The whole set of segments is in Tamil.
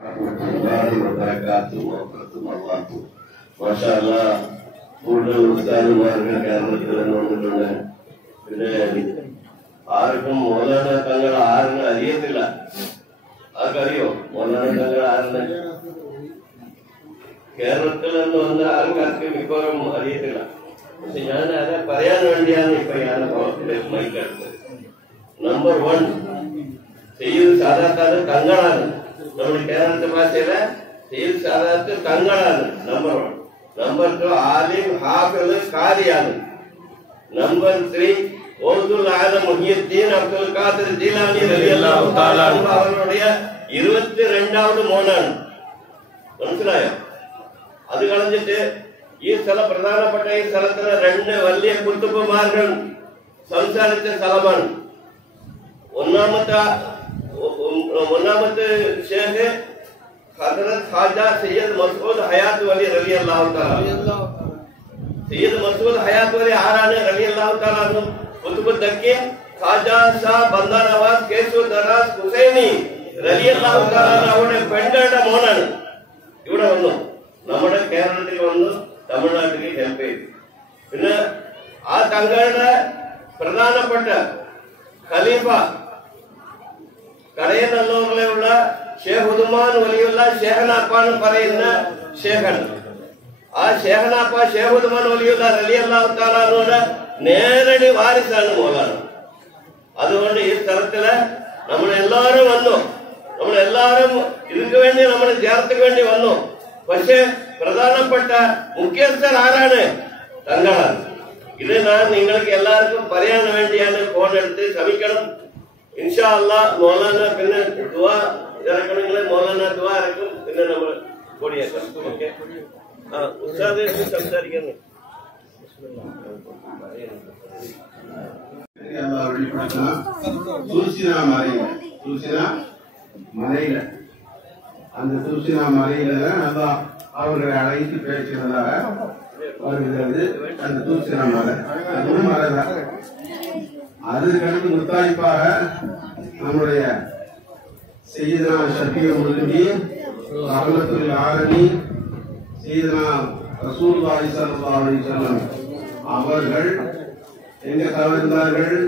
warahmatullahi wabarakatuh. Masya Allah, കൂടുതൽ ഉസ്താദുമാരുടെ കേരളത്തിലുണ്ട്. പിന്നെ ആർക്കും മൗലാന തങ്ങൾ ആരെന്ന് അറിയത്തില്ല. ആർക്കറിയോ മൗലാന തങ്ങൾ ആരെന്ന്? കേരളത്തിൽ നിന്ന് വന്ന ആൾക്കാർക്ക് മിക്കവാറും അറിയത്തില്ല. പക്ഷെ ഞാൻ അത് പറയാൻ വേണ്ടിയാണ് ഇപ്പൊ ഞാൻ മൈക്കെടുത്തത്. നമ്പർ 1 സയ്യിദ് സാദാത്ത് തങ്ങളാണ്. നമ്മുടെ കേരളത്തെ ഭാഷയിലെ സയ്യിദ് സാദാത്ത് തങ്ങളാണ് number 1. Number 2 Alim Hafiz ഖാരിയാണ്. Number 3 ഓതുൽ ആലം മുഹിയുദ്ദീൻ അബ്ദുൽ ഖാദിർ ജീലാനി റളിയല്ലാഹു തആല അവരുടെ 22ാമത് മോനാണ്. മനസ്സിലായോ? അത് കളഞ്ഞിട്ട് ഈ സ്ഥലം പ്രധാനപ്പെട്ട ഈ സ്ഥലത്തിന് 2 വലിയ കുത്തുബുമാர்கள் സംസാരിച്ച സ്ഥലമാണ്. ഒന്നാമത്തെ ഷേഖ് ഹദ്റത്ത് ഖാജ സയ്യിദ് മസ്ഊദ് ഹയാത്ത് വലി റളിയല്ലാഹു തആല. സയ്യിദ് മസ്ഊദ് ഹയാത്ത് വലി ആരാണ്? റളിയല്ലാഹു തആല അൻഹു. കുത്തുബുദ്ദീൻ ഖാജ ഷാ ബന്ദാ നവാസ് കേശു ദറാസ് ഹുസൈനി റളിയല്ലാഹു തആല അവരുടെ പെങ്ങളുടെ മോനാണ്. ഇവിടെ വന്നു, നമ്മുടെ കേരളത്തിൽ വന്നു, തമിഴ്നാട്ടിൽ ഹെൽപ്പ് ചെയ്തു. പിന്നെ ആ തങ്ങളുടെ പ്രധാനപ്പെട്ട ഖലീഫ കടയനല്ലൂരിലുള്ള ഷേഖ് ഉസ്മാൻ വലിയുള്ള ഷേഖനാപ്പ എന്ന് പറയുന്ന ഷേഖാണ്. ആ ഷേഖനാപ്പ ഷേഖ് ഉസ്മാൻ വലിയുള്ള റളിയല്ലാഹു തആല അൻഹുവിന്റെ നേരടി വാരിസാണ് മൗലാന. അതുകൊണ്ട് ഈ സ്ഥലത്തില് നമ്മളെല്ലാവരും വന്നു, നമ്മളെല്ലാവരും ഇതിനു വേണ്ടി നമ്മൾ ജിയാറത്തിന് വേണ്ടി വന്നു. പക്ഷെ പ്രധാനപ്പെട്ട മുഖ്യസ്ഥർ ആരാണ്? തങ്ങളാണ്. ഇത് ഞാൻ നിങ്ങൾക്ക് എല്ലാവർക്കും പറയാൻ വേണ്ടിയാണ് ഫോൺ എടുത്ത്. ശ്രമിക്കണം ഇൻഷാ അല്ലാഹ്. മൗലാന പിന്നെ ദുആ ഇറക്കണമെങ്കിൽ മൗലാന ദുആ ഇറക്കും. പിന്നെ നമ്മൾ കൊടിയേക്കാം. ഓക്കെ, ഉസ്താദ് സംസാരിക്കുന്നു. மலையில அந்த தூசினா மலையில அதான் அவர்களை அழைத்து பேசுறதாக வருகிறது. அந்த தூசினா மலை அதுவும் மலைதான். அதுக்கடுத்து முத்தாய்ப்பாக நம்முடைய சையதுனா ஷஃபீஉல் முஸ்லிமீ ரஹ்மத்துல் ஆலமீன் சையதுனா ரசூலுல்லாஹி ஸல்லல்லாஹு அலைஹி வஸல்லம் அவர்கள் எங்க தவறினார்கள்?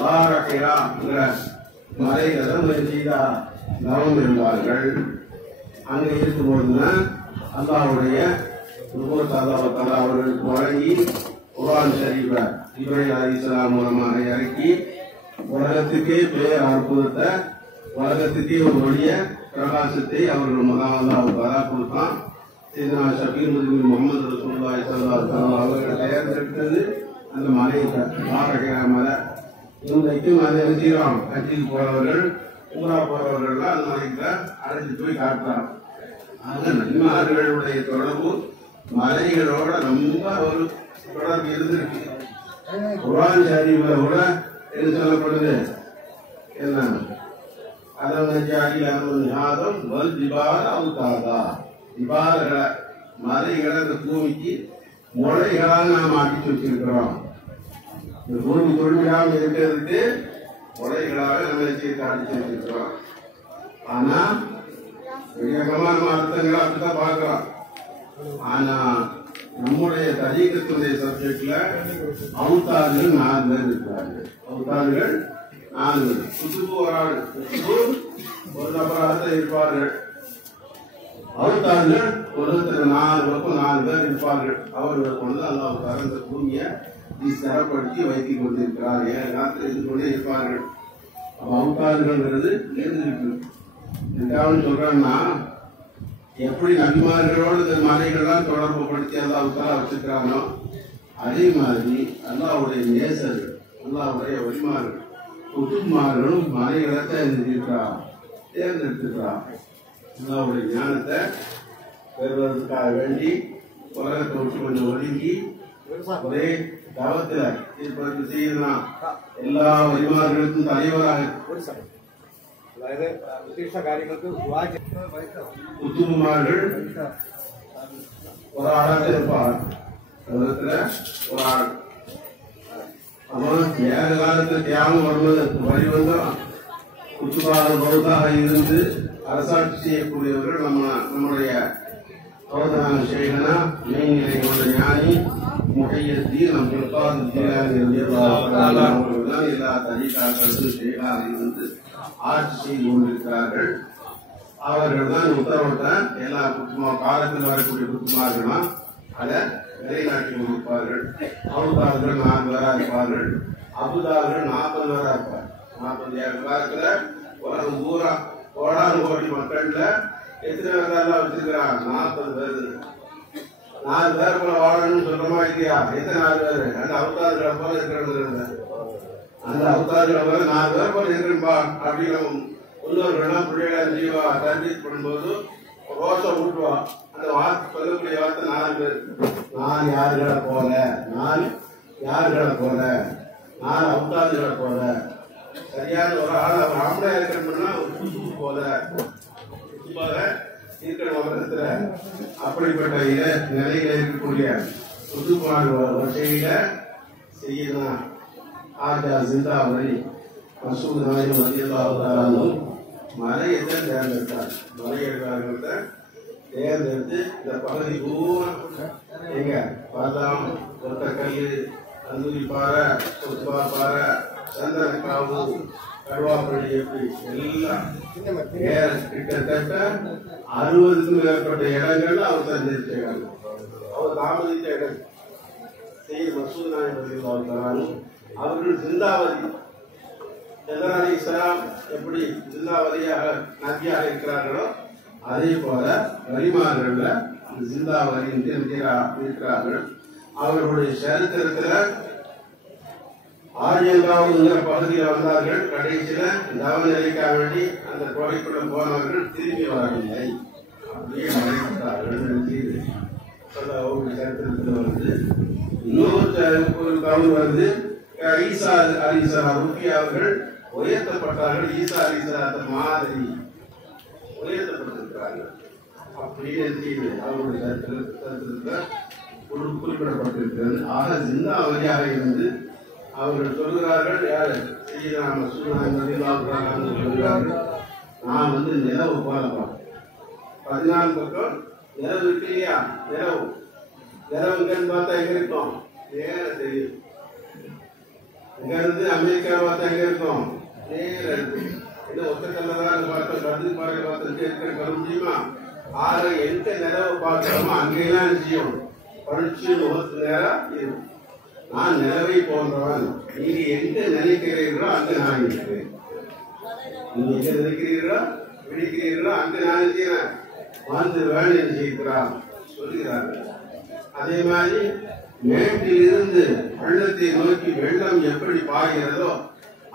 வாரகிரா என்ற மலைகளை செய்தா தவம் இருந்தார்கள். அங்கே இருக்கும்போதுதான் அல்லாஹ்வுடைய அவர்களுக்கு வழங்கி குர்ஆன் ஷரீஃபை இப்ராஹீம் அலைஹிஸ்ஸலாம் மூலமாக இறக்கி உலகத்துக்கே பேர் அற்புதத்தை, உலகத்துக்கே ஒரு ஒளிய பிரகாசத்தை அவர்கள் முதலாவதாக கொடுத்தான். சையதுனா ஷஃபீஉல் முஸ்லிமீன் முஹம்மது ரசூலுல்லாஹி ஸல்லல்லாஹு அலைஹி வஸல்லம் அவர்கள் தேர்ந்தெடுத்தது அந்த மலை வாரகிரா மலை. இன்றைக்கும் அதை செய்யலாம். ஹஜ்ஜுக்கு போறவர்கள், உம்ரா போறவர்கள்லாம் அந்த மலைக்கு அழைச்சிட்டு போய் காட்டுறாங்க. அது நன்மார்களுடைய தொடர்பு மலைகளோட ரொம்ப ஒரு தொடர்பு இருந்திருக்கு. குர்ஆன் ஷரீஃப்ல கூட என்ன சொல்லப்படுது? என்ன அதம் வல் ஜிபால அவுதாதா, ஜிபால்களை மலைகளை இந்த பூமிக்கு முளைகளாக நாம் ஆக்கி வச்சிருக்கிறோம். இந்த பூமி தொழிலாக இருக்கிறதுக்கு முளைகளாக நம்ம அடிச்சு வச்சிருக்கிறோம். ஆனா விவேகமான அர்த்தங்களை அப்படித்தான் பார்க்கலாம். ஆனா நம்முடைய தரீகத்துடைய சப்ஜெக்ட்ல அவுத்தார்கள் 4 பேர் இருக்கிறார்கள். அவுத்தார்கள் 4 பேர். குதுபு ஒரு ஆள், ஒரு நபராக இருப்பார்கள். அவுத்தார்கள் உலகத்தில் 4 பக்கம் 4 பேர் இருப்பார்கள். அவர்கள் கொண்டு அல்லாஹ் தரந்த பூமியை சிறப்படுத்தி வைத்துக் கொண்டிருக்கிறார். 7 நாட்கள் இருந்து கொண்டே இருப்பார்கள். அவுத்தார்கள்ங்கிறது எழுந்திருக்கு. ரெண்டாவது சொல்றாங்கன்னா, எப்படி நபிமார்களோடு இந்த மலைகள்லாம் தொடர்பு படுத்தி அல்லாஹ் வச்சிருக்கிறானோ அதே மாதிரி அல்லாஹ்வுடைய நேசர்கள், அல்லாஹ்வுடைய வழிமார்கள், குதுப்மார்களும் மலைகளை தேர்ந்தெடுத்திருக்கிறார். அல்லாஹ்வுடைய ஞானத்தை பெறுவதற்காக வேண்டி உலகத்தை விட்டு கொஞ்சம் ஒதுங்கி ஒரே தவத்துல இருப்பதற்கு செய்யலாம். எல்லா வழிமார்களுக்கும் தலைவராக குத்துபுமார்கள் ஒரு ஆளாக இருப்பார். உலகத்துல ஒரு ஆள். அவன் ஏக காலத்துல தியாகம் வருவது வழி வந்தோம். குத்துபாக பௌத்தாக இருந்து அரசாட்சி செய்யக்கூடியவர்கள் நம்முடைய பௌதான ஷேகனா மேல்நிலை கொண்ட ஞானி முகையத்தீர் நம் அவர்கள்தான் எல்லா தனிக்காக்களும் ஷேகாக இருந்து ஆட்சி செய்து கொண்டிருக்கிறார்கள். அவர்கள் தான் உத்தரவிட்டால் எல்லா குத்துமா காலத்தில் வரக்கூடிய குத்துமார்கள்லாம் அதை நிலைநாட்டி கொண்டிருப்பார்கள். அவுதார்கள் 4 பேரா இருப்பார்கள். அபுதார்கள் 40 பேரா இருப்பார். 40,000 காலத்துல உலகம் பூரா கோடானு கோடி மக்கள்ல எத்தனை பேர் வச்சிருக்கிறான்? 40 பேர். 4 பேர் போல வாழணும்னு சொல்றமா இல்லையா? எத்தனை 4 பேர்? அந்த அவுதார்களை போல இருக்கிறது. அந்த அவுதார்களை போல 4 பேர் போல இருக்கிறப்பா அப்படின்னு முன்னோர்கள்லாம் பிள்ளைகளை ஜீவா தர்பீத் பண்ணும்போது ரோஷம் ஊட்டுவா. அந்த வார்த்தை சொல்லக்கூடிய வார்த்தை 4 பேர். நான் யாருகளை போல, நான் யாருகளை போல, நான் அவுதார்களை போல. சரியான ஒரு ஆள் அவர் ஆம்பளை இருக்கணும்னா ஒரு புது போல இருக்கணும் உலகத்துல. அப்படிப்பட்ட நிலையில இருக்கக்கூடிய புதுப்பாடு வரிசையில செய்யலாம். ஆஜா சிந்தாவரி மசூத் நாயம் மதியல்லாவும் மலையத்தை தேர்ந்தெடுத்தார். மலையெடுத்தார்கள்ட்ட தேர்ந்தெடுத்து இந்த பகுதி பூரா எங்க பாதாம், கொத்தக்கல், தந்தூரி பாறை, கொத்துபா பாறை, சந்தனக்காவு, கருவாப்பள்ளி எப்படி எல்லாம் கிட்டத்தட்ட 60க்கும் மேற்பட்ட இடங்கள்ல அவர் சந்திச்சிருக்காங்க. அவர் தாமதித்த இடம் செய்தி மசூத் நாயம் அவர்கள் சிந்தாவதி எதனால இஸ்லாம் எப்படி சிந்தாவதியாக நதியாக இருக்கிறார்களோ அதே போல வலிமார்கள்ல சிந்தாவதி இருக்கிறார்கள். அவர்களுடைய சரித்திரத்துல ஆரியங்காவுங்கிற பகுதியில் வந்தார்கள். கடைசியில தவநிலைக்காக வேண்டி அந்த கோடைக்குள்ள போனவர்கள் திரும்பி வரவில்லை, அப்படியே மறைத்தார்கள். சரித்திரத்தில் வந்து இன்னொரு தவறு வந்து ஈசா அலிசலாம் ருக்கி அவர்கள் உயர்த்தப்பட்டார்கள். ஈசா அலிசலாத்த மாதிரி உயர்த்தப்பட்டிருக்கிறார்கள். அப்படியே அவருடைய சரித்திரத்தில் குறிப்பிடப்பட்டிருக்கிறது. ஆக சிந்தாவதியாக இருந்து அவர்கள் சொல்கிறார்கள், யாரு சொல்கிறார்கள், நான் வந்து நிலவு போலப்பா. 14 பக்கம் நிலவு இருக்கு இல்லையா? நிலவுங்கன்னு பார்த்தா எங்க இருக்கும்? நேர தெரியும். இங்க இருந்து அமெரிக்கா பார்த்தா எங்க இருக்கும்? நேர இருக்கு. இன்னும் ஒத்தக்கல்லதான் பார்த்தோம், கருது பாறை பார்த்துட்டு இருக்க முடியுமா? ஆக எந்த நிலவை பார்க்கிறோமோ அங்கெல்லாம் செய்யும் பழிச்சு முகத்து நேரம் இருக்கும். நான் நிலவை போன்றவன். நீங்க எங்க நினைக்கிறீர்களோ அங்க நான் இருக்கிறேன். நீங்க எங்க நினைக்கிறீர்களோ விழிக்கிறீர்களோ அங்க நான் இருக்கிறேன். வந்து வேலை செய்கிறான் சொல்கிறார்கள். அதே மாதிரி மேட்டில் இருந்து வெள்ளத்தை நோக்கி வெள்ளம் எப்படி பாய்கிறதோ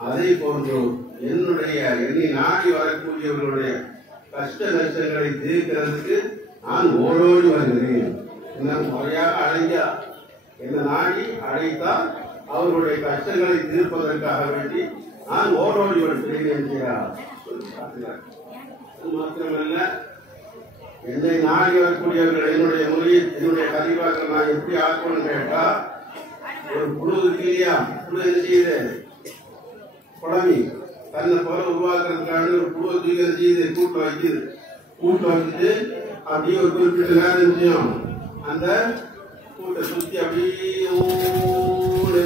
அதை போன்று என்னை நாடி வரக்கூடியவர்களுடைய கஷ்ட நஷ்டங்களை தீர்க்கிறதுக்கு நான் ஓடோடி வருகிறேன். முறையாக அழைஞ்சா என்ன நாடி அழைத்தால் அவர்களுடைய கஷ்டங்களை தீர்ப்பதற்காக வேண்டி நான் ஓடோடி வருகிறேன் என்கிறார். மாத்திரமல்ல, என்னை நாடி வரக்கூடியவர்கள் என்னுடைய மொழியை என்னுடைய கரிவாக்க நான் எப்படி ஆக்கணும்னு கேட்டா, ஒரு புழு இருக்கு இல்லையா? புழு என்ன செய்யுது? குழம்பி தன்னை போல உருவாக்குறதுக்கான ஒரு புழு தூக்கி செய்யுது, கூட்டு வைக்குது. கூட்டு வச்சுட்டு அப்படியே ஒரு குறிப்பிட்ட நேரம் செய்யும். அந்த கூட்டை சுத்தி அப்படியே ஒரு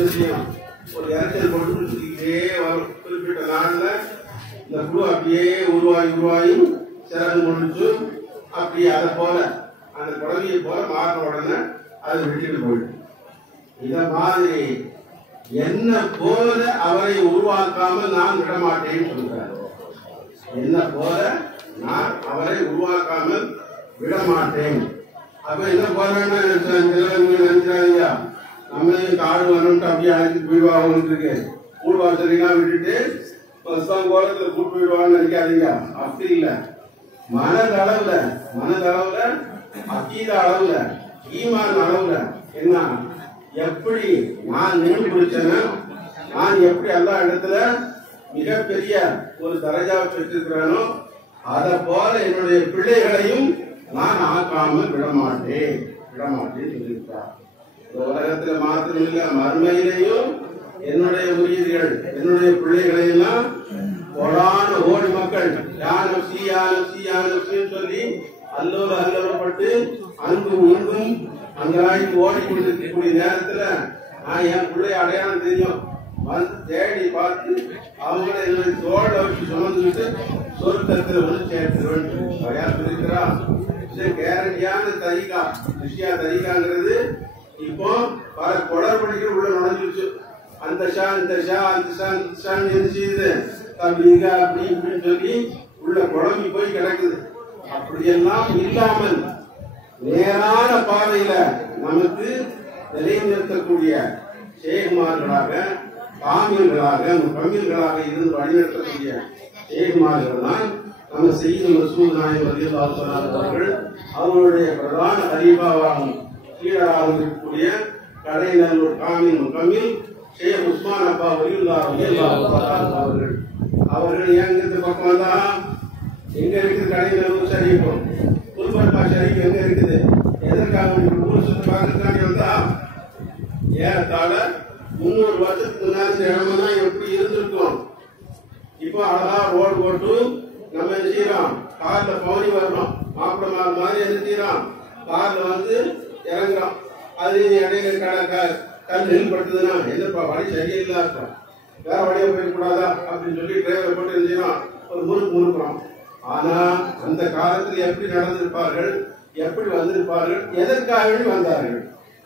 இறைச்சல் போட்டு சுத்திக்கிட்டே வரும். குறிப்பிட்ட நாள்ல இந்த புழு அப்படியே உருவாகி சிறகு முடிச்சு அப்படியே அதை போல அந்த குழந்தையை போல மாறின உடனே அதை விட்டுட்டு போயிடும். இத மாதிரி என்ன போல அவரை உருவாக்காமல் நான் விடமாட்டேன்னு சொல்றார். என்ன போல நான் அவரை உருவாக்காமல் விடமாட்டேன். அப்ப என்ன போறாங்க நினைச்சாங்க, நம்ம காடு வரணும்ட்டு அப்படியே அழைச்சிட்டு போயிடுவாங்க இருக்கு. கூடுவாசலாம் விட்டுட்டு கோலத்துல கூட்டு போயிடுவாங்கன்னு நினைக்காதீங்க. அப்படி இல்ல, மனதளவுல அக்கீத அளவுல ஈமான் அளவுல என்ன எப்படி நான் நின்று பிடிச்சேன்னா, நான் எப்படி எல்லா இடத்துல மிகப்பெரிய ஒரு தரஜாவை பெற்றிருக்கிறானோ அதை போல என்னுடைய பிள்ளைகளையும் நான் ஆக்காமல் விடமாட்டேன் சொல்லியிருக்கிறார். இந்த உலகத்துல மாத்திரம் இல்ல, மறுமையிலையும் என்னுடைய உயிர்கள் என்னுடைய பிள்ளைகளையெல்லாம் பாடுபட்டு அன்பும் இன்பும் அந்த நாளைக்கு ஓடி கொண்டிருக்கக்கூடிய நேரத்துல நான் என் பிள்ளை அடையாளம் தெரியும் வந்து தேடி பார்த்து அவங்கள என்னுடைய தோட வச்சு சுமந்துக்கிட்டு சொர்க்கத்துல வந்து சேர்த்துருவேன் யார் இருக்கிறா கேரண்டியான தரிகா விஷயா தரிகாங்கிறது இப்போ பல குளறுபடிகள் உள்ள நுழைஞ்சிருச்சு. அந்த ஷா இந்த ஷா அந்த ஷா இந்த ஷான்னு என்ன செய்யுது தபிங்க அப்படி இப்படின்னு சொல்லி உள்ள குழம்பி போய் கிடக்குது. அப்படியெல்லாம் இல்லாமல் நேரான பாதையில நமக்கு நிலைநிறுத்தக்கூடிய சேகுமார்களாக காமியர்களாக கம்மியர்களாக இருந்து வழிநடத்தக்கூடிய சேகுமார்கள் தான் நம்ம செய்தி மசூத் நாயகம் ரலியல்லாஹு அவர்கள். அவர்களுடைய பிரதான ஹலீஃபாவாகவும் கீழராக இருக்கக்கூடிய கடைநல்லூர் காமின் கம்மில் ஷேக் உஸ்மான் அப்பா அவர்கள். அவர்கள் எங்கிருந்து பக்கம் வந்தா எங்க இருக்குது கடைநல்லூர் ஷரீஃபும் குல்பர்கா ஷரீஃப் எங்க இருக்குது எதற்காக ஊர் சுற்றி பார்க்கறதுக்காண்டி வந்தா ஏறத்தாழ 300 வருஷத்துக்கு முன்னாடி இடமெல்லாம் எப்படி இருந்திருக்கும். இப்போ அழகா ரோடு போட்டு நம்ம என்ன செய்யறோம் கார்ல பவுனி வரணும் மாப்பிள மாதிரி என்ன செய்யறோம் கார்ல வந்து இறங்குறோம். அது இடையில கல் நெல்படுத்துதுன்னா என்னப்பா வழி சரியில்லா இருக்கும் வேற வழியை போயிடக்கூடாதா அப்படின்னு சொல்லி டிரைவரை போட்டு என்ன செய்யறோம் ஒரு முறுக்குறோம். ஆனா அந்த காலத்தில் எப்படி நடந்திருப்பார்கள் எப்படி வந்திருப்பார்கள் எதற்காக வந்தார்கள்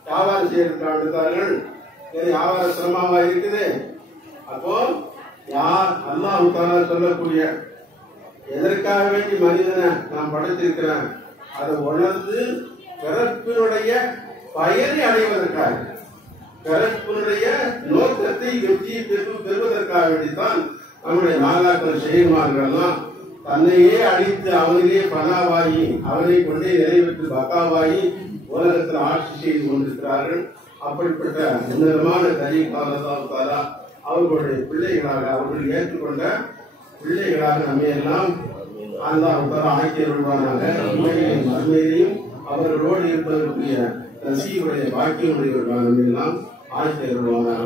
வியாபாரம் செய்யறதுக்காக வந்தார்கள். வியாபார சிரமமா இருக்குது. அப்போ யார் அல்லாஹ் தஆலா சொல்லக்கூடிய எதற்காக வேண்டி மனிதனை நான் படைத்திருக்கிறேன் அதை உணர்ந்து பிறப்பினுடைய பயனை அடைவதற்காக பிறப்பினுடைய நோக்கத்தை வெற்றியை பெறுவதற்காக வேண்டித்தான் நம்முடைய நாகாக்கள் செய்யுமார்கள்லாம் தன்னையே அடித்து அவனையே பனாவாகி அவனை கொண்டே நிறைவேற்று பக்காவாகி உலகத்தில் ஆட்சி செய்து கொண்டிருக்கிறார்கள். அப்படிப்பட்ட உன்னதமான தரீகாலா அவர்களுடைய பிள்ளைகளாக அவர்கள் ஏற்றுக்கொண்ட பிள்ளைகளாக நம்ம எல்லாம் அல்லாஹ் ஆக்கிய வருவானாக. உண்மையிலும் மறுமையிலையும் அவர்களோடு இருப்பதற்குரிய நசீபுடைய பாக்கியமுடையவர்களாக நம்ம எல்லாம் ஆக்கிய வருவானாக.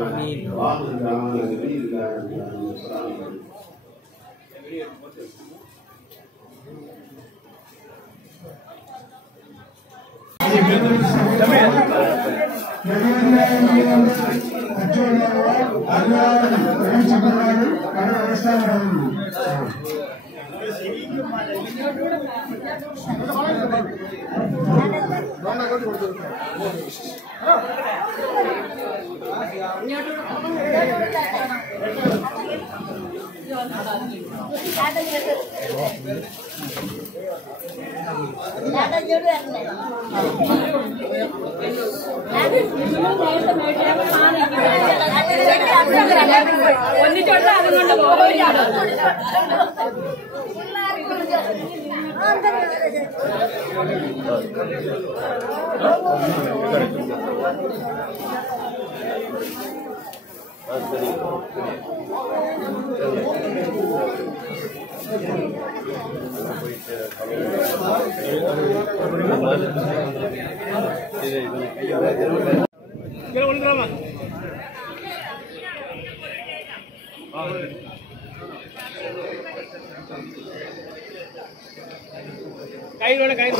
ഒന്നിച്ചോട്ട് അതുകൊണ്ട് கை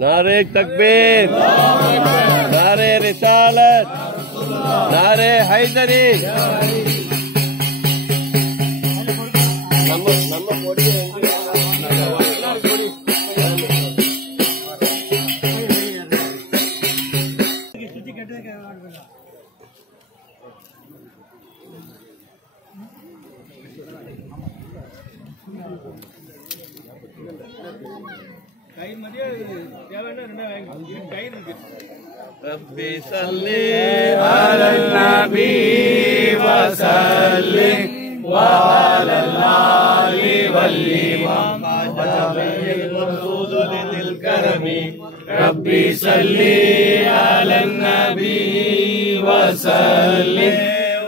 नारे तकबीर, नारे रिसालत, नारे हैदरी। रब्बी सल्ली अला नबी वसल्लिम वअला आलि वल्लिम मसूद दिल करमी। रब्बी सल्ली अला नबी वसल्लिम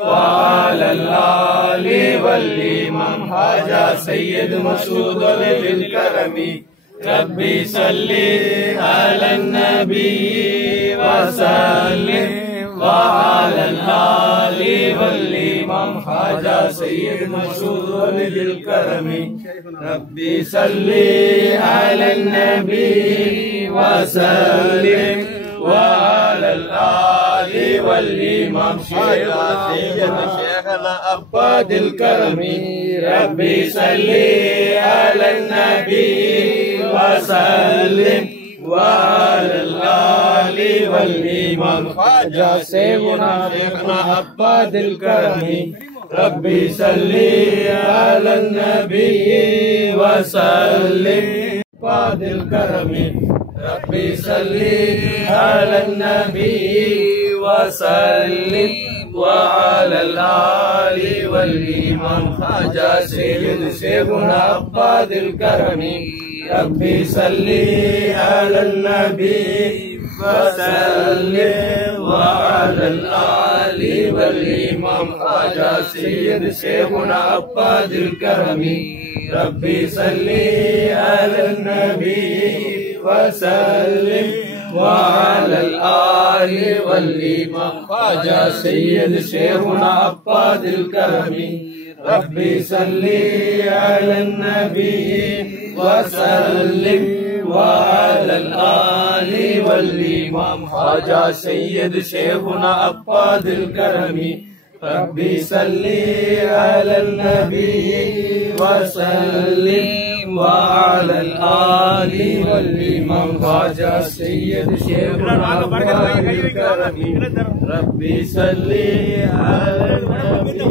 वअला आलि वल्लिम हाजा सय्यद मसूद दिल करमी। रब्बी सल्ली अला नबी वसल्लिम वअला आलि वल्लिम हाजा सय्यद मसूद दिल करमी। रब्बी सल्ली अला नबी वसल्लिम वअला आलि वल्लिम हाजा सय्यद शेखना अब्बा दिल करमी। रब्बी सल्ली अला नबी वसल्लिम वअला आलि वल्लिम ख्वाजा शेखना अब्बा दिल करमी। रब्बी सल्ली अला नबी वसल्लिम वअला दिल करमी। रब्बी सल्ली अला नबी वसल्लिम वअला आलि वल्लिम ख्वाजा शेखना अब्बा दिल करमी। रब्बी सल्ली अला नबी वसल्लिम वअला आलि वल्लिम ख्वाजा शेखना अब्बा दिल करमी। रब्बी सल्ली अला नबी वसल्लिम वअला आलि वल्लिम ख्वाजा शेखना अब्बा दिल करमी। रब्बी सल्ली अला नबी वसल्लिम वअला आलि वल्लिम ख्वाजा शेखना अब्बा दिल करमी। रब्बी सल्ली अला नबी वसल्लिम वअला आलि वल्लिम ख्वाजा शेखना अब्बा दिल करमी। रब्बी सल्ली अला नबी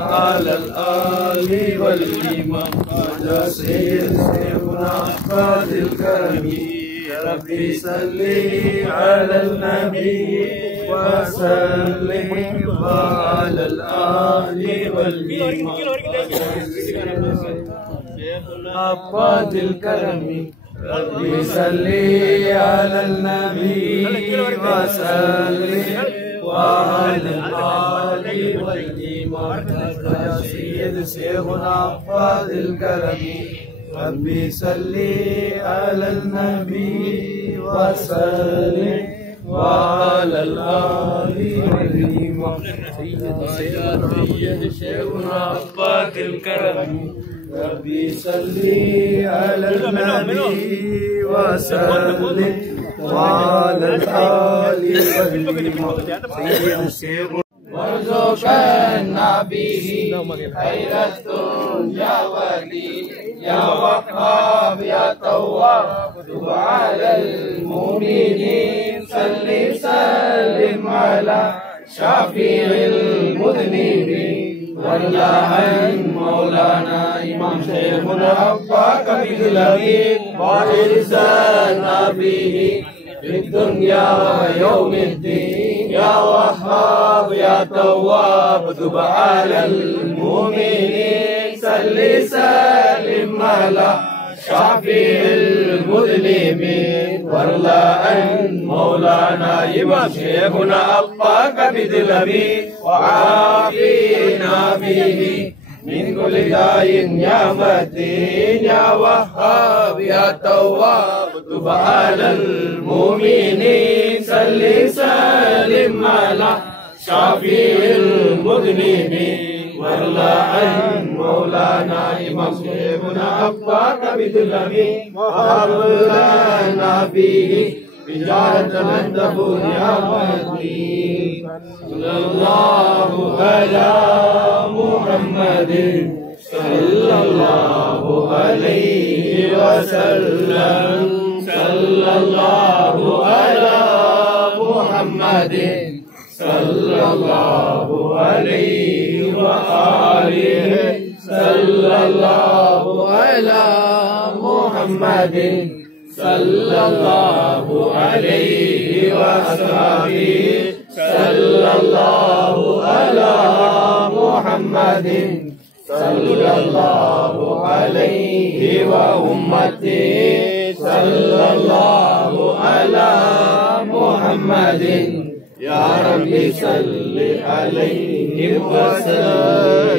वअला आलि वल्लिम ख्वाजा शेखना अब्बा दिल करमी। रब्बी सल्ली अला नबी वसल्लिम वअला आलि वल्लिम अब्बा दिल करमी। रब्बी सल्ली अला नबी वसल्लिम वअला आलि वल्लिम शेखना अब्बा दिल करमी। रब्बी सल्ली अला नबी वसल्लिम वअला आलि वल्लिम शेखना अब्बा दिल करमी। रब्बी सल्ली अला नबी वसल्लिम वअला आलि वल्लिम वरज़ुक़ना बिही खैरतुन या वली या वहाब या तव्वाब तुब अलल मुमिनीन सल्लि सल्लिम अला शाफिइल मुज़निबीन वरज़ाअन मौलाना इमाम शेखुना अब्बा कबीर लबीब वरज़ाना बिही फिद्दुन्या यौमिद्दीन या वहाब या तव्वाब तुब अलल मुमिनीन सल्लि सल्लिम अला शाफिइल मुज़निबीन वरज़ाअन मौलाना इमाम शेखुना अब्बा कबीर लबीब वआफिना बिही मिन कुल्लि दाइन या मतीन या वहाब या तव्वाब तुब अलल मुमिनीन सल्लि सल्लिम अला शाफिइल मुज़निबीन وارض عن مولانا إمام شيخنا أباك بذلمي وهب لنا فيه إجارة من تكون يا مهدي صلى الله على محمد صلى الله عليه وسلم صلى الله على محمد صلى الله عليه وآله صلى الله على محمد صلى الله عليه وصحبه صلى الله على محمد صلى الله عليه وأمته صلى الله على محمد يا رب صل عليه وسلم